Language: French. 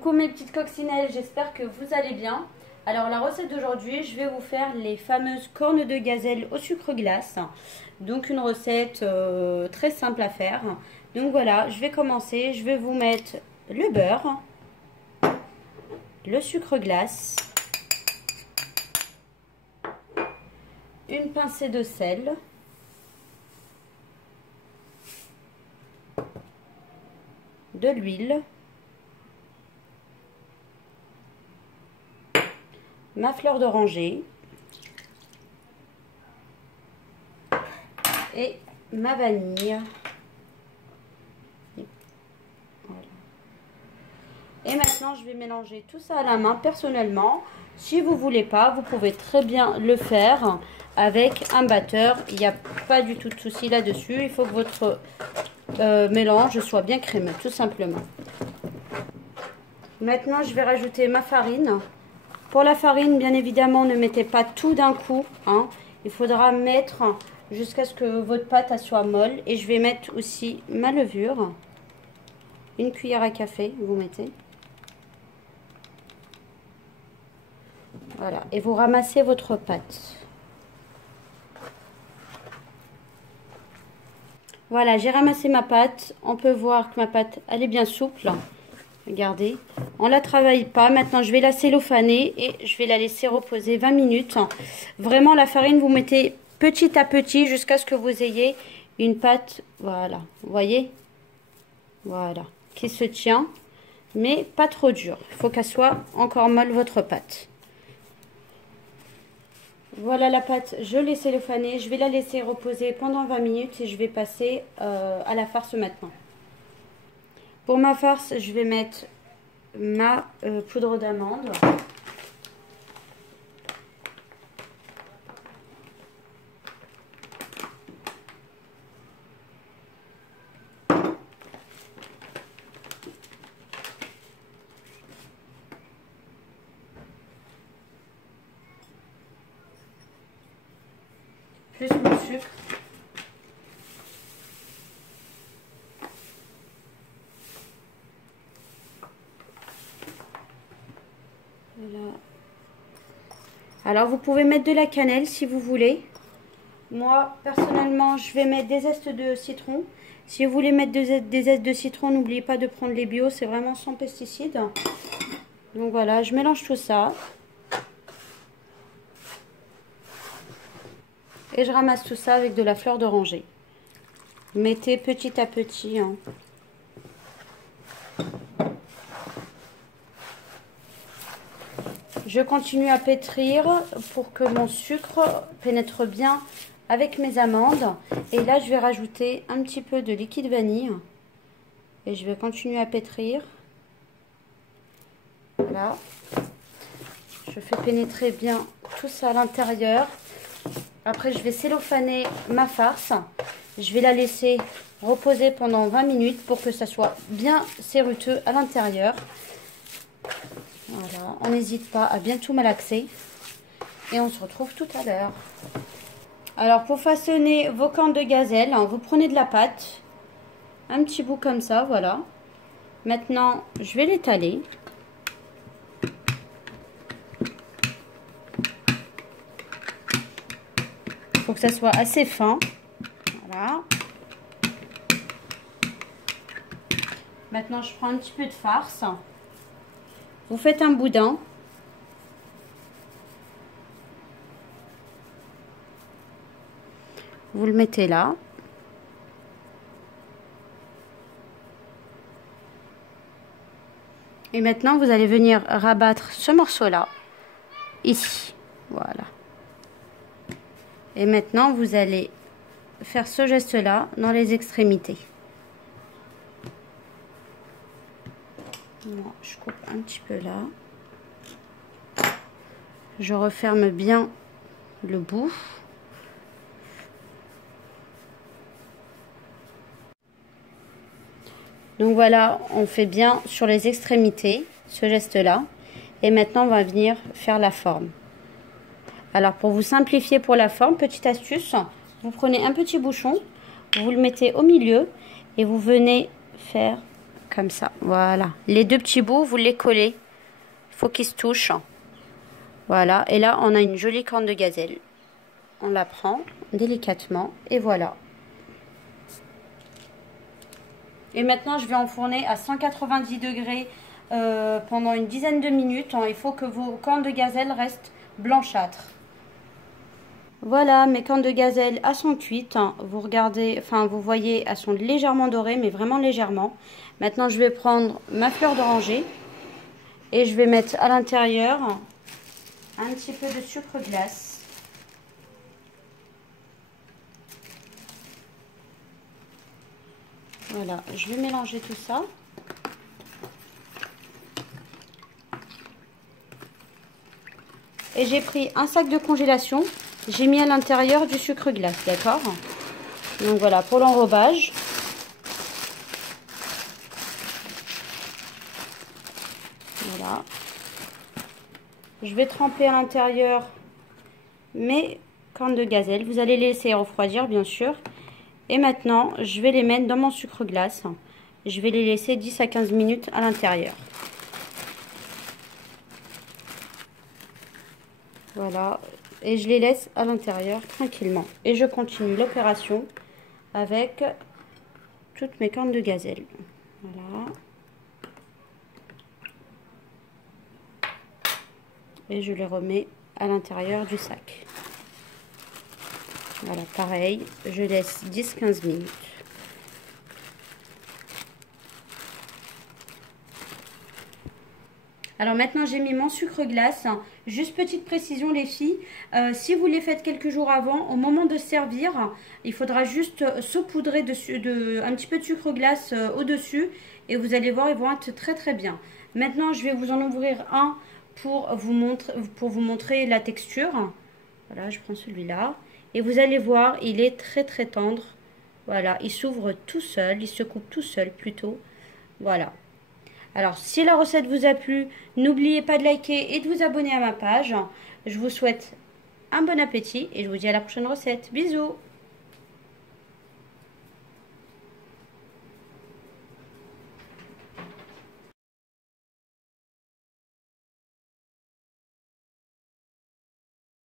Coucou mes petites coccinelles, j'espère que vous allez bien. Alors la recette d'aujourd'hui, je vais vous faire les fameuses cornes de gazelle au sucre glace. Donc une recette très simple à faire. Donc voilà, je vais commencer. Je vais vous mettre le beurre, le sucre glace, une pincée de sel, de l'huile, ma fleur d'oranger et ma vanille. Voilà. Et maintenant, je vais mélanger tout ça à la main. Personnellement, si vous voulez pas, vous pouvez très bien le faire avec un batteur. Il n'y a pas du tout de souci là-dessus. Il faut que votre mélange soit bien crémeux, tout simplement. Maintenant, je vais rajouter ma farine. Pour la farine, bien évidemment, ne mettez pas tout d'un coup, hein. Il faudra mettre jusqu'à ce que votre pâte soit molle. Et je vais mettre aussi ma levure. Une cuillère à café, vous mettez. Voilà. Et vous ramassez votre pâte. Voilà, j'ai ramassé ma pâte. On peut voir que ma pâte, elle est bien souple. Regardez, on ne la travaille pas. Maintenant, je vais la cellophaner et je vais la laisser reposer 20 minutes. Vraiment, la farine, vous mettez petit à petit jusqu'à ce que vous ayez une pâte, voilà, vous voyez, voilà, qui se tient, mais pas trop dure. Il faut qu'elle soit encore molle, votre pâte. Voilà la pâte, je l'ai cellophanée. Je vais la laisser reposer pendant 20 minutes et je vais passer à la farce maintenant. Pour ma farce, je vais mettre ma poudre d'amande. Plus mon sucre. Voilà. Alors vous pouvez mettre de la cannelle si vous voulez. Moi personnellement je vais mettre des zestes de citron. Si vous voulez mettre des zestes de citron, n'oubliez pas de prendre les bio, c'est vraiment sans pesticides. Donc voilà, je mélange tout ça. Et je ramasse tout ça avec de la fleur d'oranger. Mettez petit à petit, hein. Je continue à pétrir pour que mon sucre pénètre bien avec mes amandes. Et là, je vais rajouter un petit peu de liquide vanille. Et je vais continuer à pétrir. Voilà. Je fais pénétrer bien tout ça à l'intérieur. Après, je vais cellophaner ma farce. Je vais la laisser reposer pendant 20 minutes pour que ça soit bien serruteux à l'intérieur. Voilà, on n'hésite pas à bien tout malaxer. Et on se retrouve tout à l'heure. Alors, pour façonner vos cornes de gazelle, vous prenez de la pâte. Un petit bout comme ça, voilà. Maintenant, je vais l'étaler. Il faut que ça soit assez fin. Voilà. Maintenant, je prends un petit peu de farce. Vous faites un boudin. Vous le mettez là. Et maintenant, vous allez venir rabattre ce morceau-là. Ici. Voilà. Et maintenant, vous allez faire ce geste-là dans les extrémités. Moi, je coupe un petit peu là. Je referme bien le bout. Donc voilà, on fait bien sur les extrémités, ce geste-là. Et maintenant, on va venir faire la forme. Alors, pour vous simplifier pour la forme, petite astuce, vous prenez un petit bouchon, vous le mettez au milieu et vous venez faire Comme ça, voilà. Les deux petits bouts, vous les collez. Il faut qu'ils se touchent. Voilà, et là, on a une jolie corne de gazelle. On la prend délicatement, et voilà. Et maintenant, je vais enfourner à 190 degrés pendant une dizaine de minutes. Il faut que vos cornes de gazelle restent blanchâtres. Voilà, mes cornes de gazelle, elles sont cuites. Vous regardez, enfin, vous voyez, elles sont légèrement dorées, mais vraiment légèrement. Maintenant, je vais prendre ma fleur d'oranger et je vais mettre à l'intérieur un petit peu de sucre glace. Voilà, je vais mélanger tout ça. Et j'ai pris un sac de congélation. J'ai mis à l'intérieur du sucre glace, d'accord? Donc voilà, pour l'enrobage. Voilà. Je vais tremper à l'intérieur mes cornes de gazelle. Vous allez les laisser refroidir, bien sûr. Et maintenant, je vais les mettre dans mon sucre glace. Je vais les laisser 10 à 15 minutes à l'intérieur. Voilà. Et je les laisse à l'intérieur tranquillement. Et je continue l'opération avec toutes mes cornes de gazelle. Voilà. Et je les remets à l'intérieur du sac. Voilà, pareil, je laisse 10-15 minutes. Alors maintenant, j'ai mis mon sucre glace. Juste petite précision les filles, si vous les faites quelques jours avant, au moment de servir, il faudra juste saupoudrer un petit peu de sucre glace au-dessus. Et vous allez voir, ils vont être très très bien. Maintenant, je vais vous en ouvrir un pour vous montrer la texture. Voilà, je prends celui-là. Et vous allez voir, il est très très tendre. Voilà, il s'ouvre tout seul, il se coupe tout seul plutôt. Voilà. Alors, si la recette vous a plu, n'oubliez pas de liker et de vous abonner à ma page. Je vous souhaite un bon appétit et je vous dis à la prochaine recette. Bisous!